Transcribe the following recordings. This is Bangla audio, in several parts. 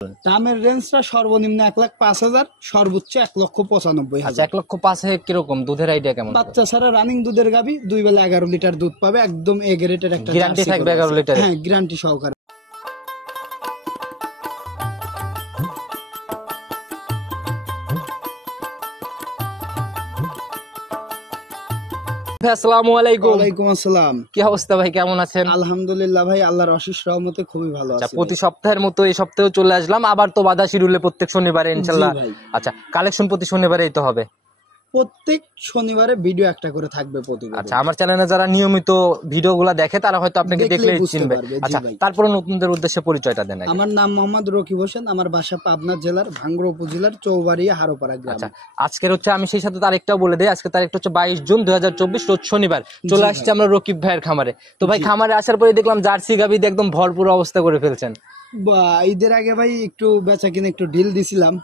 দামের রেঞ্জটা সর্বনিম্ন 1,05,000, সর্বোচ্চ 1,95,000। আচ্ছা, 1,05,000 কিরকম দুধের আইডিয়া কেমন? বাচ্চা ছাড়া রানিং দুধের গাবি, 2 বেলা 11 লিটার দুধ পাবে, একদম এ গ্রেডের একটা গ্যারান্টি থাকবে 11 লিটার। হ্যাঁ, গ্যারান্টি সহকারে। আসসালামু আলাইকুম। ওয়ালাইকুম আসসালাম। কি অবস্থা ভাই, কেমন আছেন? আলহামদুলিল্লাহ ভাই, আল্লাহর অশেষ রহমতে খুবই ভালো আছি। প্রতি সপ্তাহের মতো এই সপ্তাহেও চলে আসলাম, আবার তো বাধা শিডিউলে প্রত্যেক শনিবারে ইনশাআল্লাহ। আচ্ছা, কালেকশন প্রতি শনিবারেই তো হবে? প্রত্যেক শনিবারে ভিডিও একটা করে থাকবে প্রতিদিন। আচ্ছা, আমার চ্যানেলে যারা নিয়মিত ভিডিওগুলো দেখে তারা হয়তো আপনাকে দেখলেই চিনবে। আচ্ছা, তারপরে নতুনদের উদ্দেশ্যে পরিচয়টা দেন। আমার নাম মোহাম্মদ রকিব হোসেন, আমার বাসা পাবনা জেলার ভাঙ্গুড়া উপজেলার চৌবাড়িয়া হারোপাড়া গ্রাম। আচ্ছা, আজকের হচ্ছে আমি সেই সাথে তারিখটাও বলে দেই। আজকে তারিখটা হচ্ছে 22 জুন 2024, রোজ শনিবার। চলে আসছে আমরা রকিব ভাইয়ের খামারে। তো ভাই, খামারে আসার পরে দেখলাম জার্সি গাবি দিয়ে একদম ভরপুর অবস্থা করে ফেলছেন। ঈদের আগে ভাই একটু বেচা কিনে একটু ডিল দিছিলাম,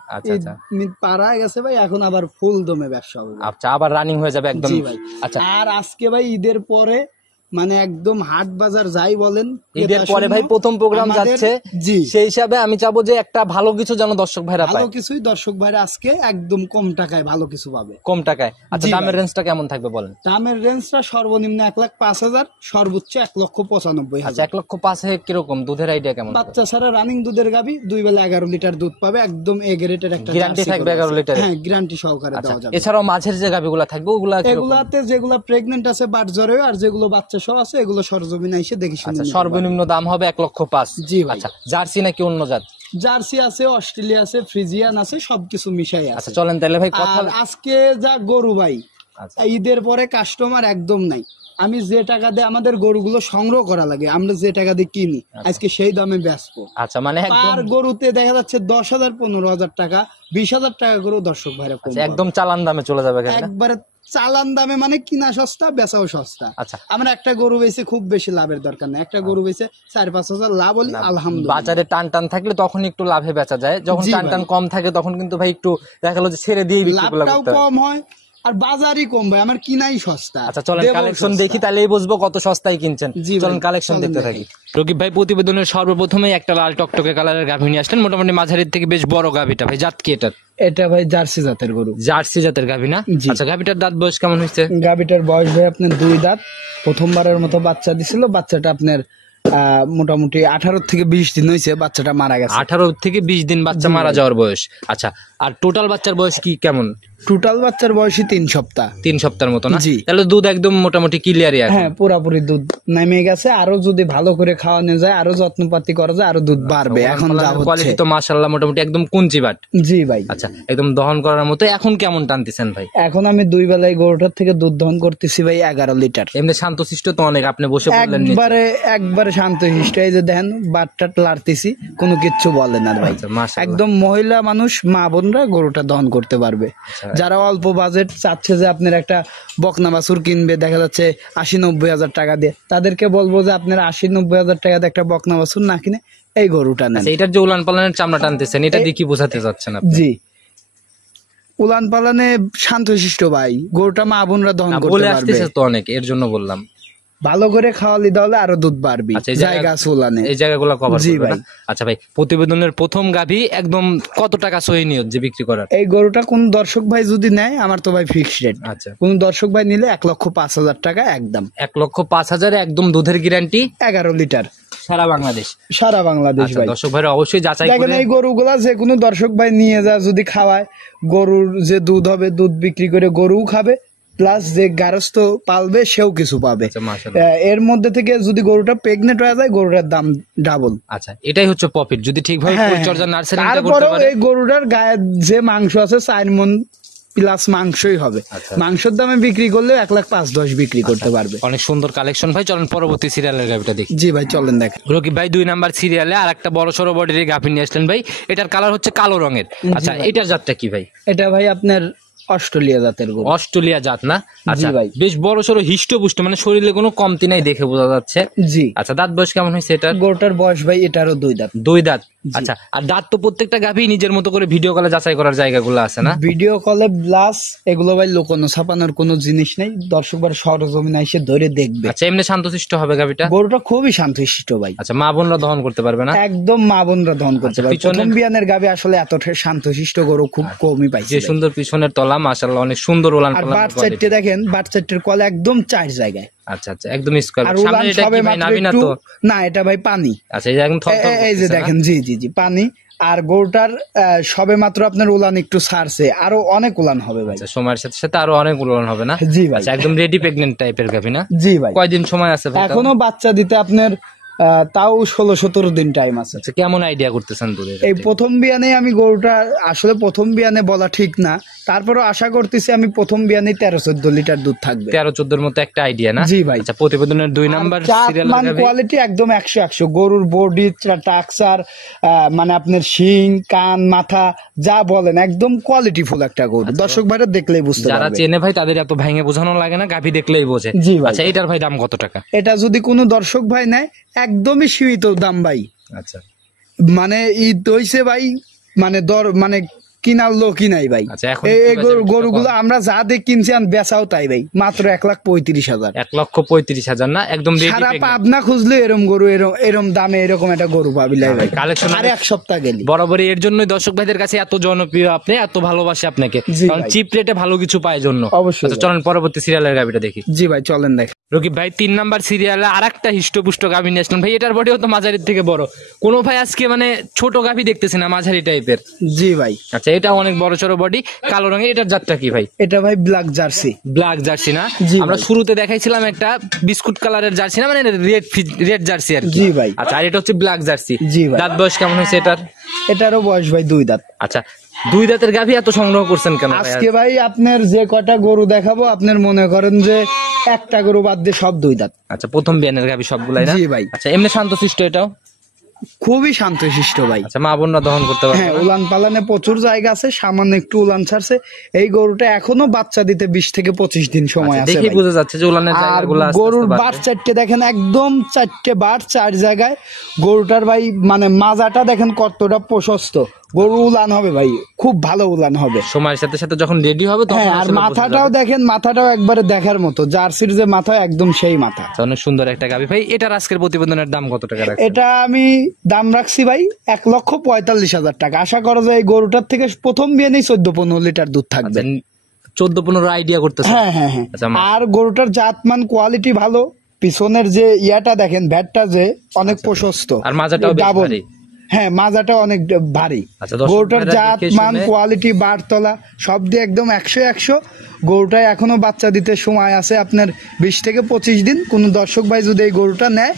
পারা গেছে ভাই, এখন আবার ফুল দমে ব্যবসা হবে। আচ্ছা, আবার রানিং হয়ে যাবে একদম। আচ্ছা, আর আজকে ভাই ঈদের পরে মানে একদম হাট বাজার যাই বলেন, ঈদের পরে ভাই প্রথম প্রোগ্রাম যাচ্ছে, সেই হিসাবে আমি চাবো যে একটা ভালো কিছু যেন দর্শক ভাইরা পায়। ভালো কিছুই দর্শক ভাইরা আজকে একদম কম টাকায় ভালো কিছু পাবে। কম টাকায়। আচ্ছা, দামের রেঞ্জটা কেমন থাকবে বলেন? দামের রেঞ্জটা সর্বনিম্ন 1,05,000, সর্বোচ্চ 1,95,000। আচ্ছা, 1,05,000 কিরকম দুধের আইডিয়া কেমন? বাচ্চা ছাড়া রানিং দুধের গাবি, 2 বেলা 11 লিটার দুধ পাবে, একদম এ গ্রেডের একটা গ্যারান্টি থাকবে 11 লিটার। হ্যাঁ, গ্যারান্টি সহকারে দেওয়া যাবে। এছাড়াও মাঝের যে গাবিগুলো থাকবে এগুলাতে যেগুলো প্রেগন্যান্ট আছে বাট জ্বরে, আর যেগুলো বাচ্চা সহ আছে এগুলো সরজমিনে এসে দেখে শুনে। আচ্ছা, সর্বনিম্ন দাম হবে 1,05,000। জি ভাই। আচ্ছা, জার্সি নাকি অন্য জাত? জার্সি আছে, অস্ট্রেলিয়া আছে, ফ্রিজিয়ান আছে, সবকিছু মিশাই আছে। আচ্ছা, চলেন তাহলে ভাই কথা। আজকে যা গরু ভাই, ঈদের পরে কাস্টমার একদম নাই। আমি যে টাকা দিয়ে আমাদের গরুগুলো সংগ্রহ করা লাগে, আমরা যে টাকা দিয়ে কিনি, আজকে সেই দামে বেচবো। আচ্ছা, মানে আর গরুতে দেখা যাচ্ছে 10,000, 15,000 টাকা, 20,000 টাকা গরু দর্শক ভাইরা একদম চালান দামে চলে যাবে। একবারে চালান দামে, মানে কিনা সস্তা বেচাও সস্তা। আচ্ছা, আমরা একটা গরু বেচে খুব বেশি লাভের দরকার নেই, একটা গরু বেচে 4-5 হাজার লাভ হলে আলহামদুলিল্লাহ। বাজারে টান টান থাকলে তখন একটু লাভে বেচা যায়, যখন টান টান কম থাকে তখন কিন্তু ভাই একটু দেখা গেল যে ছেড়ে দিয়ে লাভটাও কম হয়, আর বাজারই কম ভাই, আমার কিনাই সস্তা। আচ্ছা, চলেন কালেকশন দেখি, তাহলেই বুঝবো কত সস্তায় কিনছেন। চলেন কালেকশন দেখতে থাকি। রকিব ভাই, প্রতিবেদনের সর্বপ্রথমে একটা লাল টকটকে কালারের গাভী নিয়ে আসলেন, মোটামুটি মাঝারির থেকে বেশ বড় গাভীটা। ভাই, জাত কি এটা? এটা ভাই জার্সি জাতের গরু। জার্সি জাতের গাভী না? আচ্ছা, গাভীটার দাঁত বয়স কেমন হয়েছে? গাভীটার বয়স ভাই আপনার 2 দাঁত। প্রথমবারের মতো বাচ্চা দিছিল। বাচ্চাটা আপনার মোটামুটি 18 থেকে 20 দিন হয়েছে, বাচ্চাটা মারা গেছে। 18 থেকে 20 দিন বাচ্চা মারা যাওয়ার বয়স। আচ্ছা, আর টোটাল বাচ্চার বয়স কি কেমন? টোটাল বাচ্চার বয়সই 3 সপ্তাহ। 3 সপ্তাহের মতো না? তাহলে দুধ একদম মোটামুটি ক্লিয়ারই আছে। হ্যাঁ, পুরোপুরি দুধ নেমে গেছে। আরো যদি ভালো করে খাওয়ানো যায়, আরো যত্নপাতি করা যায়, আরো দুধ বাড়বে। এখন যা হচ্ছে কোয়ালিটি তো মাশাআল্লাহ মোটামুটি একদম কুঞ্চি বাট। জি ভাই। আচ্ছা, একদম দহন করার মতো। এখন কেমন টানতেছেন ভাই? এখন আমি 2 বেলায় গরুটার থেকে দুধ দহন করতেছি ভাই 11 লিটার। এমনি শান্তশিষ্ট তো অনেক, আপনি বসে বললেন একবারে শান্তশিষ্ট। এই যে দেখেন বাটটা লাড়তেছি, কোনো কিচ্ছু বলে না ভাই। একদম মহিলা মানুষ, মা বোনরা গরুটা দহন করতে পারবে। যারা অল্প বাজেট চাচ্ছে যে আপনার একটা বকনা বাছুর কিনবে, দেখা যাচ্ছে 80-90 হাজার টাকা দিয়ে, তাদেরকে বলবো যে আপনারা 80-90 হাজার টাকা দিয়ে একটা বকনা বাছুর না কিনে এই গরুটা নেন। এটার যে উলান পালানের চামড়া টানতেছেন, এটা দিয়ে কি বোঝাতে চাচ্ছেন আপনি? জি, উলান পালানে শান্তশিষ্ট ভাই, গরুটা মা বোনরা দহন করতে পারবে। তো অনেক, এর জন্য বললাম। ভালো করে খাওয়ালি তাহলে আরো দুধ বাড়বে। জায়গা আছে উলানে, এই জায়গাগুলো কভার করবে না? আচ্ছা ভাই, প্রতিবেদনের প্রথম গাভী একদম কত টাকা সহি নিয়ত যে বিক্রি করার? এই গরুটা কোন দর্শক ভাই যদি নেয়, আমার তো ভাই ফিক্সড রেট। আচ্ছা, কোন দর্শক ভাই নিলে 1,05,000 টাকা একদম। 1,05,000 একদম দুধের গ্যারান্টি, 11 লিটার, সারা বাংলাদেশ। সারা বাংলাদেশ ভাই। দর্শক ভাই অবশ্যই যাচাই করে দেখেন, এই গরুগুলা যে কোনো দর্শক ভাই নিয়ে যা যদি খাওয়ায়, গরুর যে দুধ হবে, দুধ বিক্রি করে গরুও খাবে, প্লাস যে গারস্থ পালবে সেও কিছু পাবে। এর মধ্যে থেকে যদি গরুটা প্রেগনেন্ট হয়ে যায়, গরুটার দাম ডাবল। আচ্ছা, এটাই হচ্ছে প্রফিট যদি ঠিকভাবে পরিচর্যা নার্সারিং করতে পারে। তারপরে এই গরুটার গায়ে যে মাংস আছে 4 মণ প্লাস মাংসই হবে। মাংসের দামে বিক্রি করলে 1,05,10 বিক্রি করতে পারবে। অনেক সুন্দর কালেকশন ভাই। চলেন পরবর্তী সিরিয়ালের গাভিটা দেখি। জি ভাই, চলেন দেখেন। রকিব ভাই, 2 নাম্বার সিরিয়ালে আর একটা বড় সড়ো বডির গাভী নিয়ে আসলেন ভাই। এটার কালার হচ্ছে কালো রঙের। আচ্ছা, এটার জাতটা কি ভাই? এটা ভাই আপনার অস্ট্রেলিয়া জাতের গরু। অস্ট্রেলিয়া জাত না? আচ্ছা ভাই, বেশ বড় সড়ো হিষ্টপুষ্ট, মানে শরীরে কোনো কমতি নাই দেখে বোঝা যাচ্ছে। জি। আচ্ছা, দাঁত বয়স কেমন হয়েছে এটা? গরুটার বয়স ভাই এটারও 2 দাঁত। 2 দাঁত। আচ্ছা, আর দাঁত তো প্রত্যেকটা গাভী নিজের মতো করে ভিডিও কলে যাচাই করার জায়গাগুলো আছে না? ভিডিও কলে ব্লাস এগুলো ভাই লোকানো ছাপানোর কোনো জিনিস নেই, দর্শক ভাই সরজমিনে এসে ধরে দেখবে। আচ্ছা, এমনি শান্তশিষ্ট হবে গাভীটা? গরুটা খুবই শান্তশিষ্ট ভাই। আচ্ছা, মা বোনরা দহন করতে পারবে না? একদম মা বোনরা দহন করতে পারবে। প্রথম বিয়ানের গাভী আসলে এতটা শান্তশিষ্ট গরু খুব কমই পাইছে। যে সুন্দর পিছনের তলা, মাশাআল্লাহ অনেক সুন্দর ওলান আর পালান। বাট চারটে দেখেন, বাট চারটের কলে একদম 4 জায়গায়। আচ্ছা আচ্ছা, একদম স্কয়ার। আর সামনে উলান এটা সবে কি ভাই মাত্র নাভি না একটু, তো? না এটা ভাই পানি। আচ্ছা, এই যে একদম থলথল এই যে করতেছে না? দেখেন, জি জি জি পানি। আর গরুটার সবে মাত্র আপনার উলান একটু ছাড়ছে, আরো অনেক উলান হবে ভাই। আচ্ছা, সময়ের সাথে সাথে আরো অনেক উলান হবে না? জি ভাই। আচ্ছা, একদম রেডি প্রেগন্যান্ট টাইপের গাভী না? জি ভাই। কয়দিন সময় আছে ভাই? এখনো বাচ্চা দিতে আপনার তাও 16-17 দিন টাইম আছে। আচ্ছা, কেমন আইডিয়া করতেছেন দুধের? এই প্রথম বিয়ানে আমি গরুটা আসলে প্রথম বিয়ানে বলা ঠিক না, তারপরও আশা করতেছি আমি প্রথম বিয়ানে 13-14 লিটার দুধ থাকবে। 13-14 মতো একটা আইডিয়া না? জি ভাই। আচ্ছা, প্রতিবেদনের 2 নাম্বার সিরিয়ালের গাভী। কোয়ালিটি একদম 100 গরুর বডি স্ট্রাকচার, মানে আপনার শিং কান মাথা যা বলেন একদম কোয়ালিটি ফুল একটা গরু। দর্শক ভাইরা দেখলেই বুঝতে যারা পারবে। চেনে ভাই তাদের এত ভাঙে বোঝানো লাগে না, গাভী দেখলেই বোঝে। জি ভাই। আচ্ছা, এটার ভাই দাম কত টাকা? এটা যদি কোনো দর্শক ভাই নেয় একদমই সীমিত দাম ভাই। আচ্ছা মানে ঈদ হইছে ভাই, মানে দর মানে কিনার লোকই নাই ভাই। আচ্ছা, এখন এই গরুগুলো আমরা যা দিয়ে কিনছি আর বেচাও তাই ভাই, মাত্র 1,35,000। 1,35,000 না? একদম রেডি সারা পাবনা খুঁজলে এরম গরু এরম দামে এরকম একটা গরু পাবি লাই ভাই। কালেকশন আর এক সপ্তাহ গেলি বরাবরই এর জন্যই দর্শক ভাইদের কাছে এত জনপ্রিয়, আপনি এত ভালোবাসে আপনাকে, জি কারণ ভাই। চিপ রেটে ভালো কিছু পায় জন্য। অবশ্যই আচ্ছা, ভাই। চলেন পরবর্তী সিরিয়ালের গাভীটা দেখি। জি ভাই চলেন দেখ। রকিব ভাই 3 নাম্বার সিরিয়ালে আরেকটা হিষ্টপুষ্ট গাভী নিয়ে আসলেন ভাই। এটার বডিও তো মাঝারির থেকে বড়। কোন ভাই আজকে মানে ছোট গাভী দেখতেছি না, মাঝারি টাইপের। জি ভাই। আচ্ছা, এটা অনেক বড় সড়ো বডি, কালো রঙের। এটার জাতটা কি ভাই? এটা ভাই ব্ল্যাক জার্সি। ব্ল্যাক জার্সি না? জি আমরা ভাই। শুরুতে দেখাইছিলাম একটা বিস্কুট কালারের জার্সি না, মানে রেড জার্সি আর কি। জি ভাই। আচ্ছা, আর এটা হচ্ছে ব্ল্যাক জার্সি। জি ভাই। দাঁত বয়স কেমন হয়েছে এটার? এটারও বয়স ভাই 2 দাঁত। আচ্ছা, 2 দাঁতের গাভী এত সংগ্রহ করছেন কেন ভাই? আজকে ভাই আপনার যে কটা গরু দেখাবো আপনার মনে করেন যে একটা গরু বাদ দিয়ে সব 2 দাঁত। আচ্ছা, প্রথম বিয়ানের গাভী সবগুলাই না? জি ভাই। আচ্ছা, এমনি শান্তশিষ্ট এটাও? খুবই শান্তশিষ্ট ভাই। আচ্ছা, মা বোনরা দহন করতে পারবে হ্যাঁ, না? উলান পালানে প্রচুর জায়গা আছে, সামান্য একটু উলান ছাড়ছে। এই গরুটা এখনো বাচ্চা দিতে 20 থেকে 25 দিন সময় আচ্ছা, আছে দেখেই ভাই। বোঝা যাচ্ছে যে উলানের আর জায়গাগুলো আস্তে গরুর আস্তে বাট বাড়বে। 4টে দেখেন, একদম 4টে বাট 4 জায়গায়। গরুটার ভাই মানে মাজাটা দেখেন কতটা প্রশস্ত। গরু উলান হবে ভাই, খুব ভালো উলান হবে। সময়ের সাথে সাথে যখন রেডি হবে তখন হ্যাঁ, আর আসলে বোঝা মাথাটাও যাবে। দেখেন, মাথাটাও একবারে দেখার মতো। জার্সির যে মাথা একদম সেই মাথা। আচ্ছা, অনেক সুন্দর একটা গাভী ভাই। এটার আজকের প্রতিবেদনের দাম কত টাকা রাখছেন? এটা আমি দাম রাখছি ভাই 1,45,000 টাকা। আশা করা যায় এই গরুটার থেকে প্রথম বিয়ানেই 14-15 লিটার দুধ থাকবে। 14-15 আইডিয়া করতেছে? হ্যাঁ হ্যাঁ হ্যাঁ। আচ্ছা, আর গরুটার জাতমান কোয়ালিটি ভালো। পিছনের যে ইয়াটা দেখেন, ভ্যাটটা যে অনেক প্রশস্ত, আর মাজাটাও বেশ ডাবল। ভারী। হ্যাঁ, মাজাটা অনেক ভারী। আচ্ছা, দর্শক গরুটার ভাইরা জাত দেখে মান শুনে- কোয়ালিটি বারতলা সব দিয়ে একদম 100-100। গরুটায় এখনো বাচ্চা দিতে সময় আছে আপনার 20 থেকে 25 দিন। কোন দর্শক ভাই যদি এই গরুটা নেয়,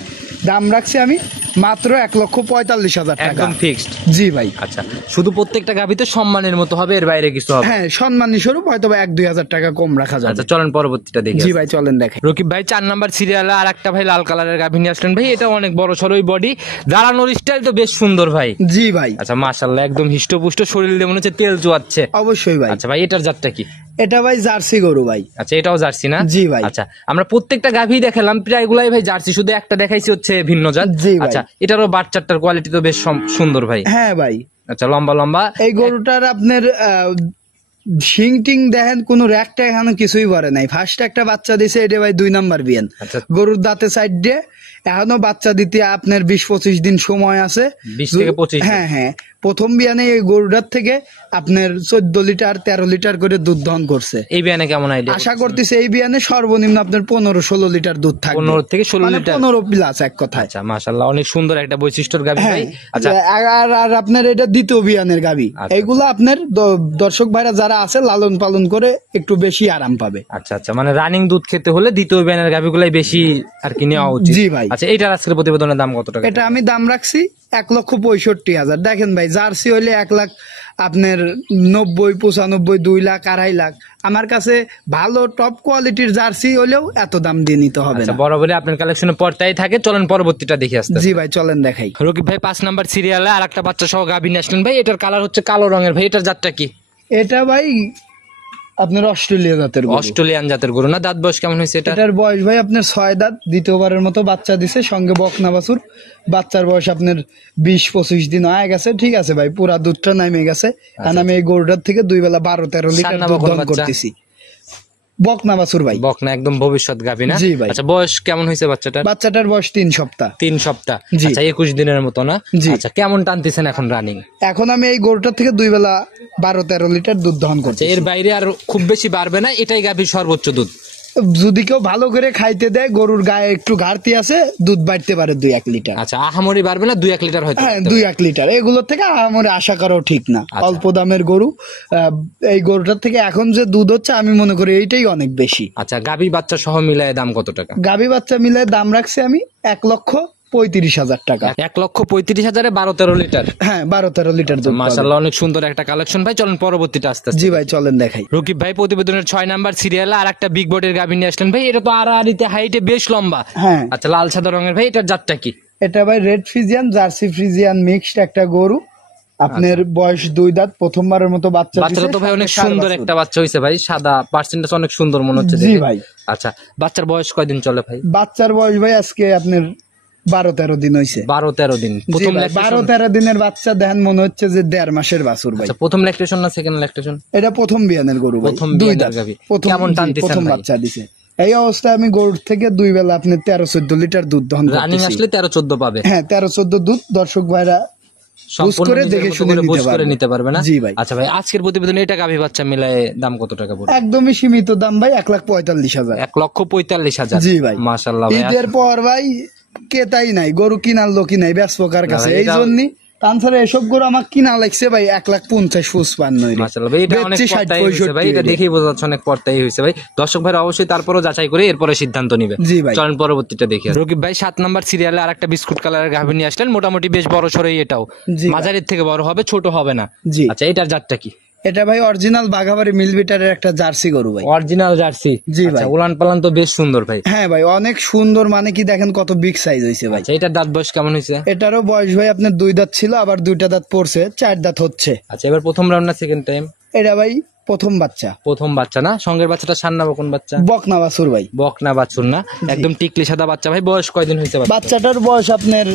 দাম রাখছি আমি মাত্র 1,45,000 টাকা। একদম ফিক্সড? জি ভাই। আচ্ছা, শুধু প্রত্যেকটা গাভীতে সম্মানের মতো হবে, এর বাইরে কিছু হবে? হ্যাঁ, সম্মানী স্বরূপ হয়তো 1-2 হাজার টাকা কম রাখা যাবে। আচ্ছা, চলেন পরবর্তীটা দেখি। জি ভাই চলেন দেখেন। রকিব ভাই 4 নাম্বার সিরিয়ালে আর একটা ভাই লাল কালারের গাভী নিয়ে আসলেন ভাই। এটা অনেক বড় সরই বডি, দাঁড়ানোর স্টাইল তো বেশ সুন্দর ভাই। জি ভাই। আচ্ছা, মাশাআল্লাহ একদম হিষ্টপুষ্ট, শরীর দিয়ে মনে হচ্ছে তেল চুয়াচ্ছে। অবশ্যই ভাই। আচ্ছা ভাই, এটার জাতটা কি? এটা ভাই জার্সি গরু ভাই। আচ্ছা, এটাও জার্সি না? জি ভাই। আচ্ছা, আমরা প্রত্যেকটা গাভী দেখালাম প্রায় গুলাই ভাই জার্সি, শুধু একটা দেখাইছি হচ্ছে ভিন্ন জাত। জি ভাই। আচ্ছা, এটারও বাচ্চাটার কোয়ালিটি তো বেশ সুন্দর ভাই। হ্যাঁ ভাই। আচ্ছা, লম্বা লম্বা। এই গরুটার আপনার শিং টিং দেখেন, কোন র্যাকটা এখানে কিছুই পরে নাই। ফার্স্ট একটা বাচ্চা দিছে, এটা ভাই 2 নাম্বার বিয়ান। আচ্ছা। গরুর দাঁতে সাইড দিয়ে এখনো বাচ্চা দিতে আপনার 20-25 দিন সময় আছে। 20 থেকে 25 দিন। হ্যাঁ হ্যাঁ। প্রথম বিয়ানে এই গরুটার থেকে আপনার 14 লিটার 13 লিটার করে দুধ দহন করছে। এই বিয়ানে কেমন আইডিয়া? আশা করতেছি এই বিয়ানে সর্বনিম্ন আপনার 15-16 লিটার দুধ থাকবে। 15 থেকে 16 মানে লিটার? 15 প্লাস এক কথায়। আচ্ছা, মাশাআল্লাহ অনেক সুন্দর একটা বৈশিষ্ট্যর গাভী ভাই। আচ্ছা, আর আপনার এটা দ্বিতীয় বিয়ানের গাভী। আচ্ছা। এইগুলো আপনার দর্শক ভাইরা যারা আছে লালন পালন করে একটু বেশি আরাম পাবে। আচ্ছা আচ্ছা, মানে রানিং দুধ খেতে হলে দ্বিতীয় বিয়ানের গাভীগুলাই বেশি আর কি নেওয়া উচিত। জি ভাই। আচ্ছা, এইটার আজকের প্রতিবেদনের দাম কত টাকা? এটা আমি দাম রাখছি 1,65,000। দেখেন ভাই, জার্সি হইলে 1 লাখ আপনার 90-95, 2 লাখ 2.5 লাখ। আমার কাছে ভালো টপ কোয়ালিটির জার্সি হলেও এত দাম দিয়ে নিতে হবে আচ্ছা, না। বরাবরই আপনার কালেকশনে পর্দায় থাকে। চলেন পরবর্তীটা দেখে আসতে। জি ভাই চলেন দেখাই। রকিব ভাই 5 নাম্বার সিরিয়ালে আর একটা বাচ্চা সহ গাভী নিয়ে আসলেন ভাই। এটার কালার হচ্ছে কালো রঙের ভাই। এটার জাতটা কি? এটা ভাই আপনার অস্ট্রেলিয়া জাতের গরু। অস্ট্রেলিয়ান জাতের গরু না? দাঁত বয়স কেমন হয়েছে এটা? এটার বয়স ভাই আপনার 6 দাঁত, দ্বিতীয়বারের মতো বাচ্চা দিছে, সঙ্গে বকনা বাছুর। বাচ্চার বয়স আপনার 20-25 দিন হয়ে গেছে। ঠিক আছে ভাই, পুরা দুধটা নামে গেছে, কারণ আমি এই গরুটার থেকে 2 বেলা 12-13 লিটার দুধ দহন করতেছি। বকনা বাছুর ভাই, বকনা, একদম ভবিষ্যৎ গাভী না? জি ভাই। আচ্ছা, বয়স কেমন হয়েছে বাচ্চাটার? বাচ্চাটার বয়স 3 সপ্তাহ। 3 সপ্তাহ, জি। আচ্ছা 21 দিনের মতো না? জি। আচ্ছা, কেমন টানতেছেন এখন রানিং? এখন আমি এই গরুটার থেকে 2 বেলা 12-13 লিটার দুধ দহন করছি। এর বাইরে আর খুব বেশি বাড়বে না, এটাই গাভীর সর্বোচ্চ দুধ। যদি কেউ ভালো করে খাইতে দেয়, গরুর গায়ে একটু ঘাটতি আছে, দুধ বাড়তে পারে 2-1 লিটার। আচ্ছা, আহামরি বাড়বে না, 2-1 লিটার হয়তো? হ্যাঁ, 2-1 লিটার। এগুলোর থেকে আমার আশা করাও ঠিক না। অল্প দামের গরু, এই গরুটার থেকে এখন যে দুধ হচ্ছে, আমি মনে করি এইটাই অনেক বেশি। আচ্ছা, গাভী বাচ্চা সহ মিলায় দাম কত টাকা? গাভী বাচ্চা মিলে দাম রাখছি আমি 1,35,000 টাকা। 1,35,000-এ 12-13 লিটার? হ্যাঁ, 12-13 লিটার দুধ। মাশাআল্লাহ, অনেক সুন্দর একটা কালেকশন ভাই। চলেন পরবর্তীটা আস্তে আস্তে। জি ভাই, চলেন দেখাই। রকিব ভাই প্রতিবেদনের 6 নাম্বার সিরিয়ালে আর একটা বিগ বডির গাভী নিয়ে আসলেন ভাই। এটা তো আড়াআড়িতে হাইটে বেশ লম্বা। হ্যাঁ। আচ্ছা, লাল সাদা রঙের ভাই, এটার জাতটা কি? এটা ভাই red Friesian jersey Friesian mixed একটা গরু। আপনার বয়স 2 দাঁত, প্রথমবারের মতো বাচ্চা দিছে। বাচ্চাটা তো ভাই অনেক সুন্দর একটা বাচ্চা হইছে ভাই, সাদা, পার্সেন্টেজ অনেক সুন্দর মনে হচ্ছে জি দেখে। ভাই। আচ্ছা, বাচ্চার বয়স কয়দিন চলে ভাই? বাচ্চার বয়স ভাই আজকে আপনার 12-13 দিন হয়েছে। 12-13 দিন। প্রথম 12-13 দিনের বাচ্চা দেখেন, মনে হচ্ছে যে 1.5 মাসের বাছুর ভাই। আচ্ছা, প্রথম ল্যাকটেশন না সেকেন্ড ল্যাকটেশন? এটা প্রথম বিয়ানের গরু ভাই, প্রথম 2 বিয়ানের দাঁত গাভী। প্রথম, কেমন টানতেছেন প্রথম ভাই? বাচ্চা দিছে। এই অবস্থায় আমি গরুর থেকে 2 বেলা আপনি 13-14 লিটার দুধ দহন রানিং করতেছি। আসলে 13-14 পাবে। হ্যাঁ, 13-14 দুধ দর্শক ভাইরা বুঝ করে দেখে শুনে নিতে পারবে না? জি ভাই। আচ্ছা ভাই, আজকের প্রতিবেদনে এটা গাভী বাচ্চা মিলায় দাম কত টাকা পড়বে? একদমই সীমিত দাম ভাই, 1,45,000। 1,45,000? জি ভাই। মাশাআল্লাহ ভাই। ঈদের পর ভাই কেতাই নাই, গরু কিনার লোকই নাই ব্যস্তকার কাছে, ভাই, এই জন্য তাছাড়া এসব গরু আমার কিনা লাগছে ভাই 1,50,000 মাশাআল্লাহ ভাই, এটা অনেক পর্তাই হয়েছে ভাই, এটা দেখেই বোঝা যাচ্ছে অনেক পর্তাই হয়েছে ভাই। দর্শক ভাই অবশ্যই তারপরও যাচাই করে এরপরে সিদ্ধান্ত নিবে। জি ভাই। চলেন পরবর্তীটা দেখি। রকিব ভাই 7 নাম্বার সিরিয়ালে আরেকটা বিস্কুট কালারের গাভী নিয়ে আসলেন। মোটামুটি বেশ বড় সরই, এটাও মাঝারির থেকে বড় হবে, ছোট হবে না। জি। আচ্ছা, এটার জাতটা কি? এটা ভাই অরিজিনাল বাঘাবাড়ি মিলবিটারের একটা জার্সি গরু ভাই। Original jersey? জি ভাই। উলান পালান তো বেশ সুন্দর ভাই। হ্যাঁ ভাই, অনেক সুন্দর, মানে কি দেখেন কত বিগ সাইজ হয়েছে ভাই। আচ্ছা, এটার দাঁত বয়স কেমন হয়েছে? এটারও বয়স ভাই আপনার 2 দাঁত ছিল, আবার 2টা দাঁত পড়ছে, 4 দাঁত হচ্ছে। আচ্ছা, এবার প্রথম রাউন্ড না সেকেন্ড টাইম? এটা ভাই প্রথম বাচ্চা। প্রথম বাচ্চা না? সঙ্গের বাচ্চাটা সান্না বকন বাচ্চা? বকনা বাছুর ভাই। বকনা বাছুর না? একদম টিকলি সাদা বাচ্চা ভাই। বয়স কয়দিন হয়েছে? বাচ্চাটার বয়স আপনার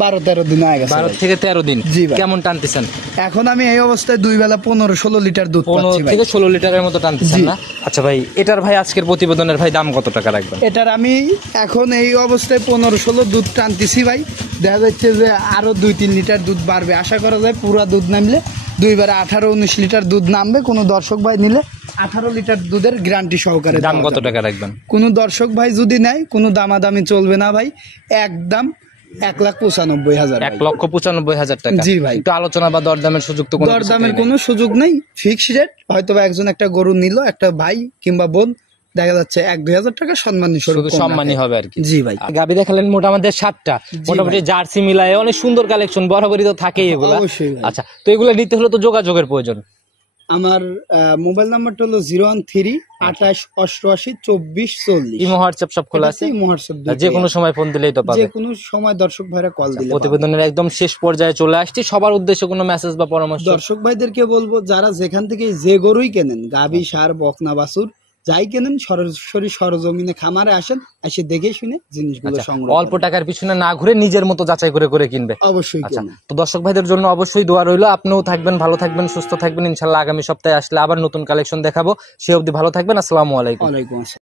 12-13 দিন হয়ে গেছে। 12 থেকে 13 দিন। জি ভাই। কেমন টানতেছেন এখন আমি এই অবস্থায় 2 বেলা 15-16 লিটার দুধ পাচ্ছি 15 ভাই। থেকে 16 লিটারের মতো টানতেছেন না? আচ্ছা ভাই, এটার ভাই আজকের প্রতিবেদনের ভাই দাম কত টাকা রাখবেন? এটার আমি এখন এই অবস্থায় 15-16 দুধ টানতেছি ভাই। দেখা যাচ্ছে যে আরো 2-3 লিটার দুধ বাড়বে, আশা করা যায়। পুরা দুধ নামলে 2 বারে 18-19 লিটার দুধ নামবে। কোনো দর্শক ভাই নিলে 18 লিটার দুধের গ্যারান্টি সহকারে। দাম কত টাকা রাখবেন? কোনো দর্শক ভাই যদি নেয়, কোনো দামাদামি চলবে না ভাই, একদম 1,95,000। 1,95,000 টাকা? জি ভাই। একটু আলোচনা বা দরদামের সুযোগ তো কোনো দরদামের কোনো সুযোগ নেই, ফিক্সড রেট। হয়তো একজন একটা গরু নিল, একটা ভাই কিংবা বোন, দেখা যাচ্ছে 1-2 হাজার টাকা সম্মানী স্বরূপ শুধু সম্মানই হবে আর কি। জি ভাই। গাবি দেখালেন মোটামুটি 7টা, মোটামুটি জার্সি মিলায় অনেক সুন্দর কালেকশন, বরাবরই তো থাকেই এগুলো। অবশ্যই ভাই। আচ্ছা, তো এগুলো নিতে হলে তো যোগাযোগের প্রয়োজন। আমার মোবাইল নাম্বারটা হলো 013-2888-2440। ইমো হোয়াটসঅ্যাপ সব খোলা আছে? যে কোনো সময় ফোন দিলেই তো পাবে। যে কোনো সময় দর্শক ভাইরা কল দিলে। প্রতিবেদনের একদম শেষ পর্যায়ে চলে আসছি। সবার উদ্দেশ্যে কোনো মেসেজ বা পরামর্শ? দর্শক ভাইদেরকে বলবো, যারা যেখান থেকে যে গরুই কেনেন, গাবি, ষাঁড়, বকনা, বাছুর যাই কেনেন, সরাসরি সরজমিনে খামারে আসেন, এসে দেখে শুনে জিনিসগুলো সংগ্রহ অল্প টাকার পিছনে না ঘুরে নিজের মতো যাচাই করে করে কিনবে। অবশ্যই। আচ্ছা, তো দর্শক ভাইদের জন্য অবশ্যই দোয়া রইলো। আপনিও থাকবেন, ভালো থাকবেন, সুস্থ থাকবেন। ইনশাল্লাহ আগামী সপ্তাহে আসলে আবার নতুন কালেকশন দেখাবো। সে অবধি ভালো থাকবেন। আসসালামু আলাইকুম। ওয়ালাইকুম আসসালাম।